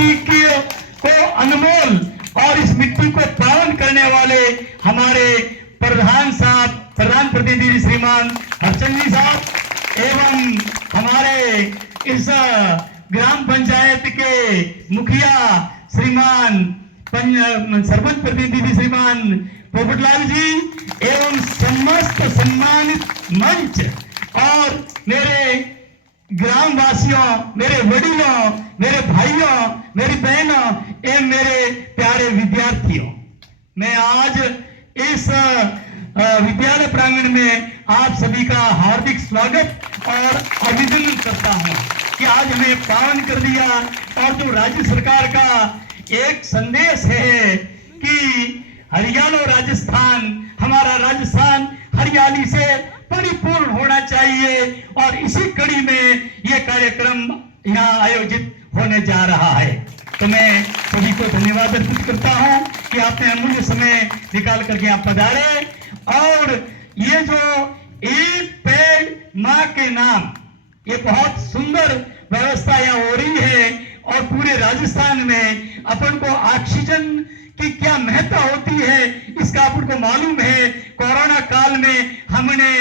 मिट्टी को अनमोल और इस मिट्टी को पावन करने वाले हमारे प्रधान प्रतिनिधि श्रीमान हरचंद जी साहब एवं हमारे इस ग्राम पंचायत के मुखिया श्रीमान सरपंच प्रतिनिधि श्रीमान पोपटलाल जी एवं समस्त सम्मानित मंच और मेरे ग्राम वासियों, मेरे वडीलों, मेरे भाइयों, मेरी बहनों एवं मेरे प्यारे विद्यार्थियों, मैं आज इस विद्यालय प्रांगण में आप सभी का हार्दिक स्वागत और अभिनंदन करता हूं कि आज हमें पावन कर दिया। और जो राज्य सरकार का एक संदेश है कि हरियाणा राजस्थान, हमारा राजस्थान हरियाली से परिपूर्ण होना चाहिए और इसी कड़ी में यह कार्यक्रम यहाँ आयोजित होने जा रहा है। तो मैं सभी को धन्यवाद अर्पित करता हूँ कि आपने अमूल्य समय निकाल करके आप पधारे। और ये जो एक पेड़ माँ के नाम, ये बहुत सुंदर व्यवस्था यहाँ हो रही है और पूरे राजस्थान में अपन को ऑक्सीजन की क्या महत्ता होती है इसका अपन को मालूम है। कोरोना काल में हमने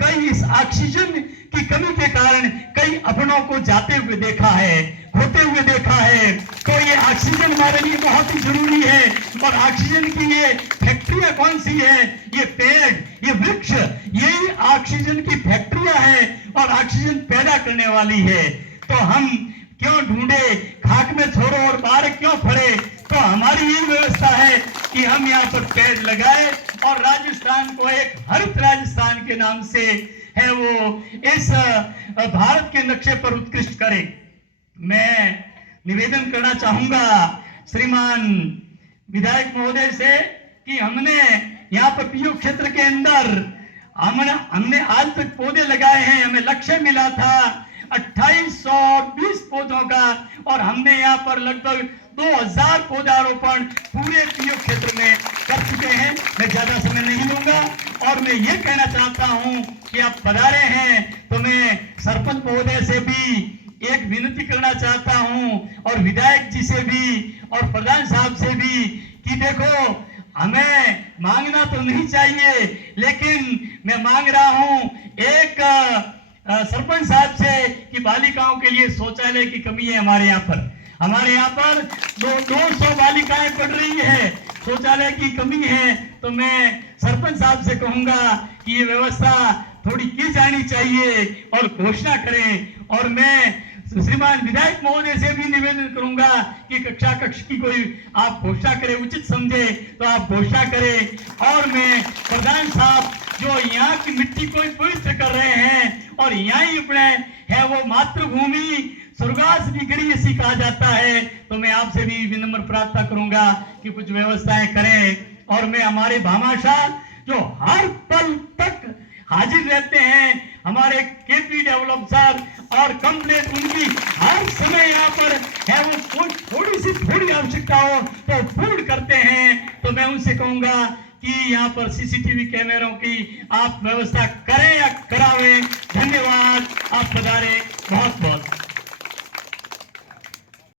कई इस ऑक्सीजन की कमी के कारण कई अपनों को जाते हुए देखा है, होते हुए देखा है। तो ये ऑक्सीजन हमारे लिए बहुत ही जरूरी है। और ऑक्सीजन की ये फैक्ट्रियां कौन सी है? ये पेड़, ये वृक्ष, यही ऑक्सीजन की फैक्ट्रियां हैं और ऑक्सीजन पैदा करने वाली है। तो हम क्यों ढूंढे, खाक में छोड़ो और बाहर क्यों फड़े? तो हमारी यही व्यवस्था है कि हम यहाँ पर पेड़ लगाए और राजस्थान को एक हरित राजस्थान के नाम से है वो इस भारत के नक्शे पर उत्कृष्ट करें। मैं निवेदन करना चाहूंगा श्रीमान विधायक महोदय से कि हमने यहाँ पर पीओ क्षेत्र के अंदर हमने आज तक पौधे लगाए हैं। हमें लक्ष्य मिला था 2820 पौधों का और हमने यहाँ पर लगभग 2000 पौधारोपण पूरे पीओ क्षेत्र में कर चुके हैं। मैं ज्यादा समय नहीं लूंगा और मैं ये कहना चाहता हूं कि आप पधारे हैं तो मैं सरपंच महोदय से भी एक विनती करना चाहता हूं और विधायक जी से भी और प्रधान साहब से भी कि देखो, हमें मांगना तो नहीं चाहिए लेकिन मैं मांग रहा हूं एक सरपंच साहब से कि बालिकाओं के लिए शौचालय की कमी है हमारे यहाँ पर 200 बालिकाएं पढ़ रही है, शौचालय की कमी है। तो मैं सरपंच साहब से कहूंगा कि ये व्यवस्था थोड़ी की जानी चाहिए और घोषणा करें। और मैं श्रीमान विधायक महोदय से भी निवेदन करूंगा कि कक्षा कक्ष की कोई आप घोषणा करें, उचित समझे तो आप घोषणा करें। और मैं प्रधान साहब जो यहाँ की मिट्टी को पवित्र कर रहे हैं और यहाँ ही अपने है वो मातृभूमि स्वर्गास निगरी ऐसी कहा जाता है, तो मैं आपसे भी विनम्र प्रार्थना करूंगा कि कुछ व्यवस्थाएं करें। और मैं हमारे भामाशाह जो हर पल तक हाजिर रहते हैं, हमारे केपी डेवलप सर और कंप्लेंट उनकी हर समय यहाँ पर है वो थोड़ी आवश्यकता हो तो पूर्ण करते हैं। तो मैं उनसे कहूंगा कि यहाँ पर सीसीटीवी कैमरों की आप व्यवस्था करें या करावें। धन्यवाद, आप पधारे, बहुत बहुत।